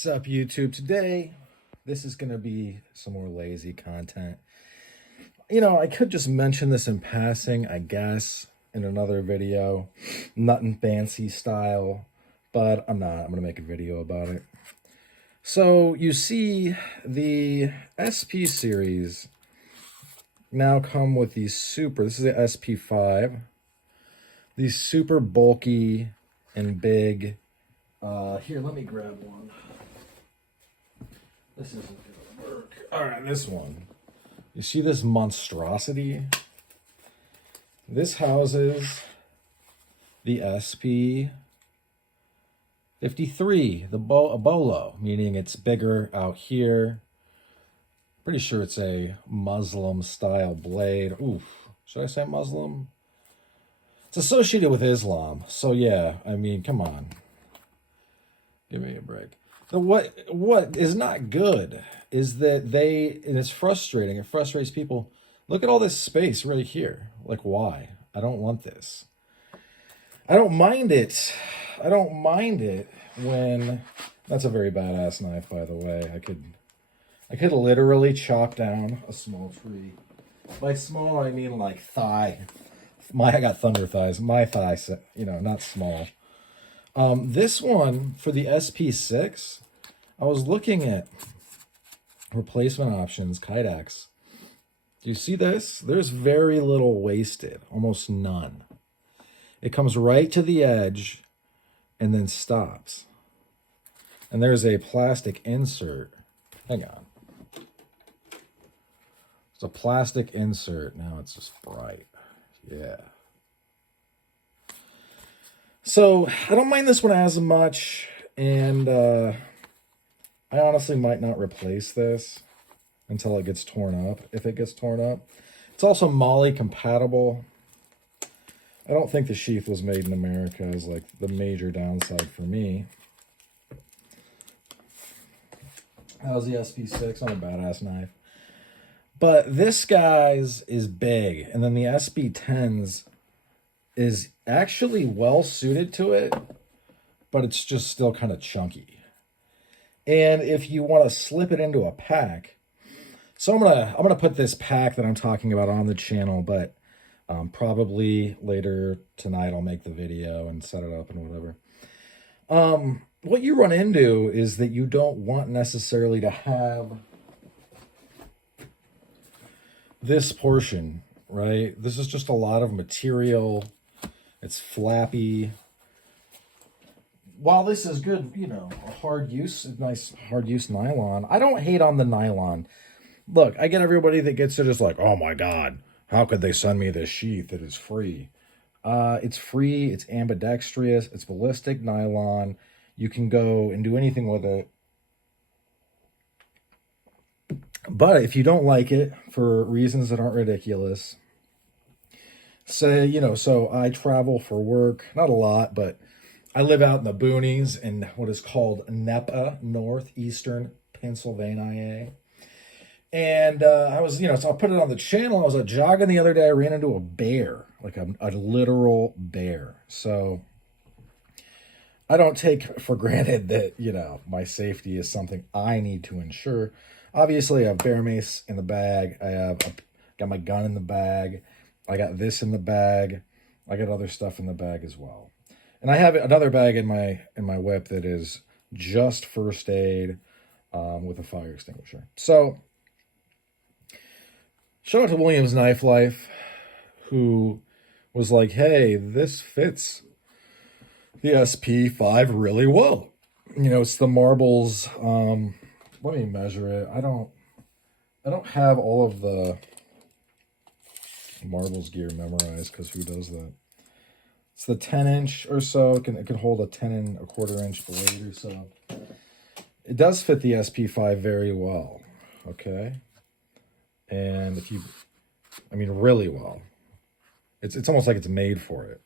What's up, YouTube? Today, this is going to be some more lazy content. You know, I could just mention this in passing, I guess, in another video. Nothing fancy style, but I'm not. I'm going to make a video about it. So, you see, the SP series now come with these this is the SP5, these super bulky and big. Here, let me grab one. This isn't gonna work. All right, this one. You see this monstrosity? This houses the SP53, a bolo, meaning it's bigger out here. Pretty sure it's a Muslim style blade. Oof, should I say Muslim? It's associated with Islam. So yeah, I mean, come on. Give me a break. So what is not good is that and it's frustrating. It frustrates people. Look at all this space right here. Like, why? I don't want this. I don't mind it. I don't mind it when that's a very badass knife, by the way. I could literally chop down a small tree. By small, I mean like thigh. I got thunder thighs. My thighs, you know, not small. This one for the SP6, I was looking at replacement options, Kydex. Do you see this? There's very little wasted, almost none. It comes right to the edge and then stops. And there's a plastic insert. Hang on. It's a plastic insert. Now it's just bright. Yeah. So I don't mind this one as much, and I honestly might not replace this until it gets torn up, if it gets torn up. It's also Molly compatible. I don't think the sheath was made in America is like the major downside for me. How's the SP6? I'm a badass knife. But this guy's is big, and then the SP10's is actually well suited to it, but it's just still kind of chunky. And if you want to slip it into a pack, so I'm gonna put this pack that I'm talking about on the channel, but probably later tonight I'll make the video and set it up and whatever. What you run into is that you don't want necessarily to have this portion, right? This is just a lot of material. It's flappy. While this is good, you know, nice hard use nylon, I don't hate on the nylon. Look, I get everybody that gets it is like, oh my God, how could they send me this sheath? It is free. It's free, it's ambidextrous, it's ballistic nylon. You can go and do anything with it. But if you don't like it for reasons that aren't ridiculous, say, you know, so I travel for work, not a lot, but I live out in the boonies in what is called NEPA, northeastern Pennsylvania. And I was, you know, so I'll put it on the channel. I was jogging the other day. I ran into a bear, like a literal bear. So I don't take for granted that, you know, my safety is something I need to ensure. Obviously, I have bear mace in the bag. Got my gun in the bag. I got this in the bag. I got other stuff in the bag as well. And I have another bag in my whip that is just first aid with a fire extinguisher. So shout out to Williams Knife Life, who was like, hey, this fits the SP5 really well. You know, it's the marbles. Let me measure it. I don't have all of the marbles gear memorized, because who does that? It's the 10-inch or so. It can hold a 10 1/4 inch blade or so. It does fit the SP5 very well, okay? And I mean really well. It's almost like it's made for it.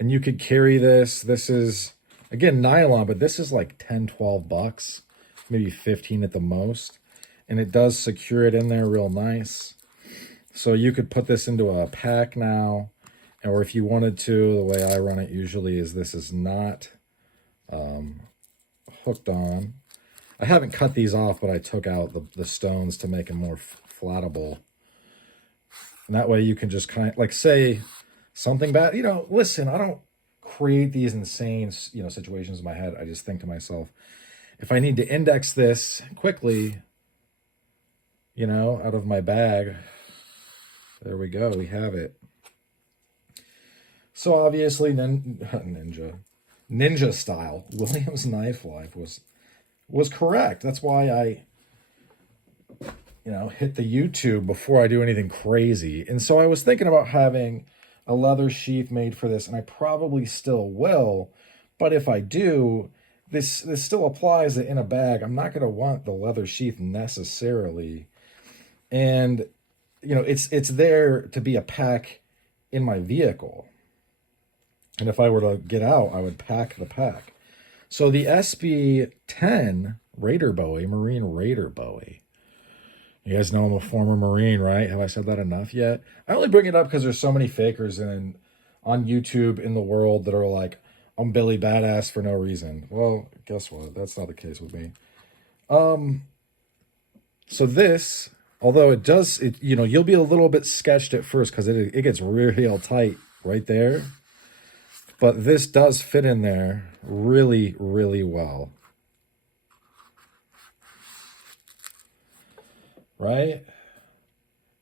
And you could carry this. This is, again, nylon, but this is like 10, 12 bucks, maybe 15 at the most. And it does secure it in there real nice. So you could put this into a pack now, or if you wanted to, the way I run it usually is this is not hooked on. I haven't cut these off, but I took out the stones to make them more flattable. And that way you can just kind of, like, say something bad. You know, listen, I don't create these insane, you know, situations in my head. I just think to myself, if I need to index this quickly, you know, out of my bag, there we go. We have it. So obviously, ninja style, Williams Knife Life was correct. That's why I, you know, hit the YouTube before I do anything crazy. And so I was thinking about having a leather sheath made for this, and I probably still will. But if I do, this still applies that in a bag, I'm not going to want the leather sheath necessarily. And, you know, it's there to be a pack in my vehicle. And if I were to get out, I would pack the pack. So the SP10 Raider Bowie, Marine Raider Bowie. You guys know I'm a former Marine, right? Have I said that enough yet? I only bring it up because there's so many fakers on YouTube in the world that are like, I'm Billy Badass for no reason. Well, guess what? That's not the case with me. So this, although it does, you know, you'll be a little bit sketched at first because it gets real tight right there. But this does fit in there really, really well. Right?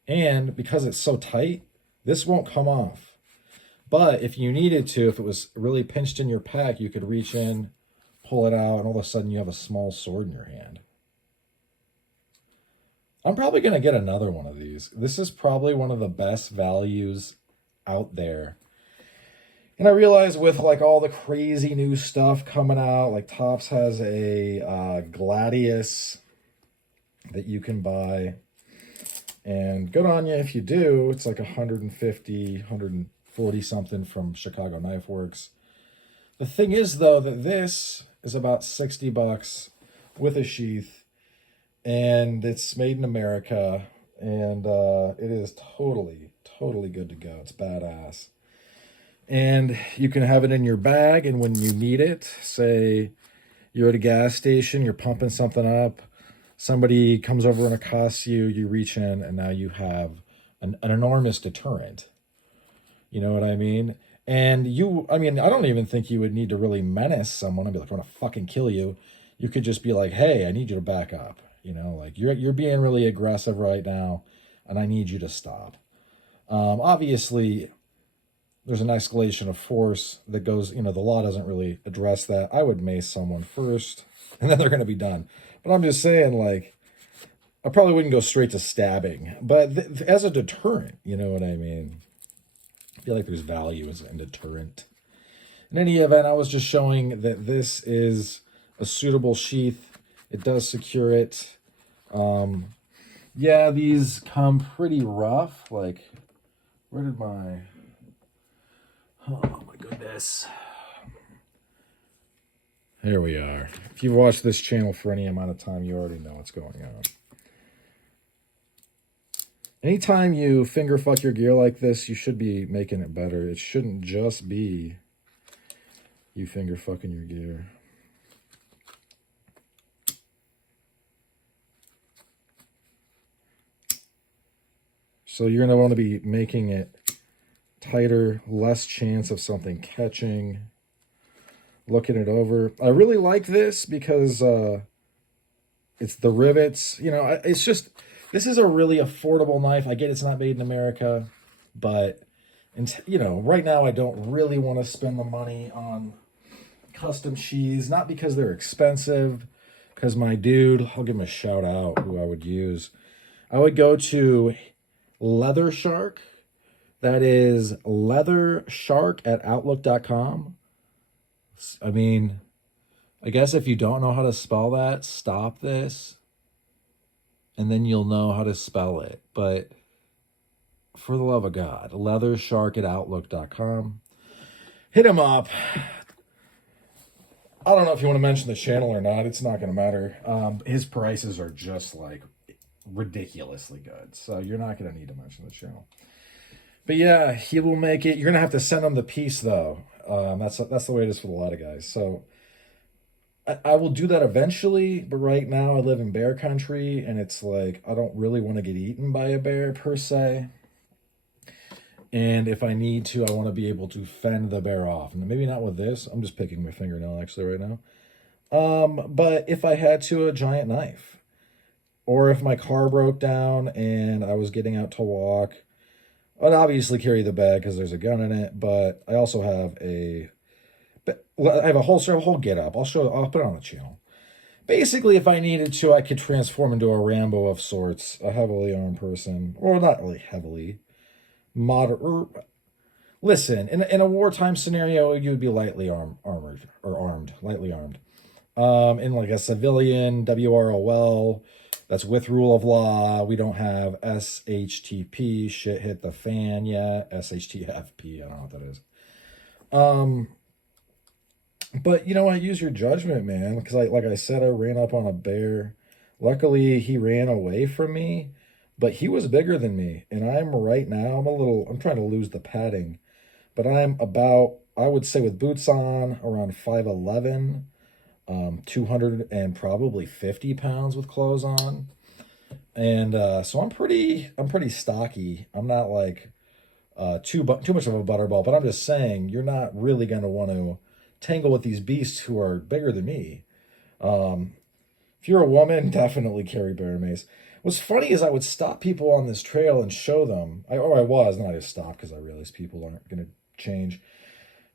And because it's so tight, this won't come off. But if you needed to, if it was really pinched in your pack, you could reach in, pull it out, and all of a sudden you have a small sword in your hand. I'm probably going to get another one of these. This is probably one of the best values out there. And I realize with like all the crazy new stuff coming out, like Topps has a Gladius that you can buy. And good on you if you do. It's like 150, 140 something from Chicago Knife Works. The thing is, though, that this is about 60 bucks with a sheath. And it's made in America. And it is totally good to go. It's badass. And you can have it in your bag, and when you need it, say you're at a gas station, you're pumping something up, somebody comes over and accosts you, you reach in, and now you have an enormous deterrent. You know what I mean? And I don't even think you would need to really menace someone and be like, I'm going to fucking kill you. You could just be like, hey, I need you to back up. You know, like you're being really aggressive right now, and I need you to stop. Obviously, there's an escalation of force that goes, you know, the law doesn't really address that. I would mace someone first, and then they're going to be done. But I'm just saying, like, I probably wouldn't go straight to stabbing. But as a deterrent, you know what I mean? I feel like there's value as a deterrent. In any event, I was just showing that this is a suitable sheath. It does secure it. Yeah, these come pretty rough. Like, where did my... Oh my goodness. Here we are. If you've watched this channel for any amount of time, you already know what's going on. Anytime you finger fuck your gear like this, you should be making it better. It shouldn't just be you finger fucking your gear. So you're going to want to be making it tighter, less chance of something catching, looking it over. I really like this because it's the rivets. You know, it's just, this is a really affordable knife. I get it's not made in America, but, you know, right now I don't really want to spend the money on custom sheaths, not because they're expensive, because my dude, I'll give him a shout out who I would use. I would go to Leather Shark. That is leathershark@outlook.com. I mean, I guess if you don't know how to spell that, stop this, and then you'll know how to spell it. But for the love of God, leathershark@outlook.com. Hit him up. I don't know if you want to mention the channel or not. It's not going to matter. His prices are just like ridiculously good. So you're not going to need to mention the channel. But yeah, he will make it. You're going to have to send him the piece, though. That's the way it is for a lot of guys. So I will do that eventually, but right now I live in bear country, and it's like I don't really want to get eaten by a bear per se. And if I need to, I want to be able to fend the bear off. And maybe not with this. I'm just picking my fingernail actually right now. But if I had to, a giant knife. Or if my car broke down and I was getting out to walk, I'd obviously carry the bag because there's a gun in it. But I also have I have a whole get up. I'll put it on the channel. Basically, if I needed to, I could transform into a Rambo of sorts, a heavily armed person. Or not really heavily. Listen, in a wartime scenario, you would be lightly armed. In like a civilian WROL, that's with rule of law. We don't have SHTP, shit hit the fan yet. SHTFP, I don't know what that is. But you know what? Use your judgment, man. Because like I said, I ran up on a bear. Luckily, he ran away from me, but he was bigger than me. And I'm trying to lose the padding, but I'm about, I would say with boots on, around 5'11", 200 and probably 50 pounds with clothes on. And so I'm pretty stocky. I'm not like too much of a butterball, but I'm just saying you're not really going to want to tangle with these beasts who are bigger than me. If you're a woman, definitely carry bear mace. What's funny is I would stop people on this trail and show them. I was, and I just stopped because I realized people aren't going to change.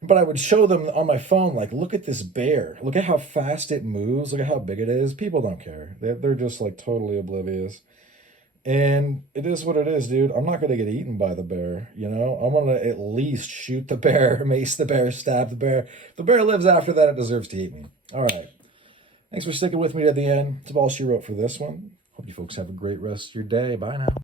But I would show them on my phone, like, look at this bear. Look at how fast it moves. Look at how big it is. People don't care. They're just like totally oblivious. And it is what it is, dude. I'm not going to get eaten by the bear, you know? I'm going to at least shoot the bear, mace the bear, stab the bear. If the bear lives after that, it deserves to eat me. All right. Thanks for sticking with me to the end. That's all she wrote for this one. Hope you folks have a great rest of your day. Bye now.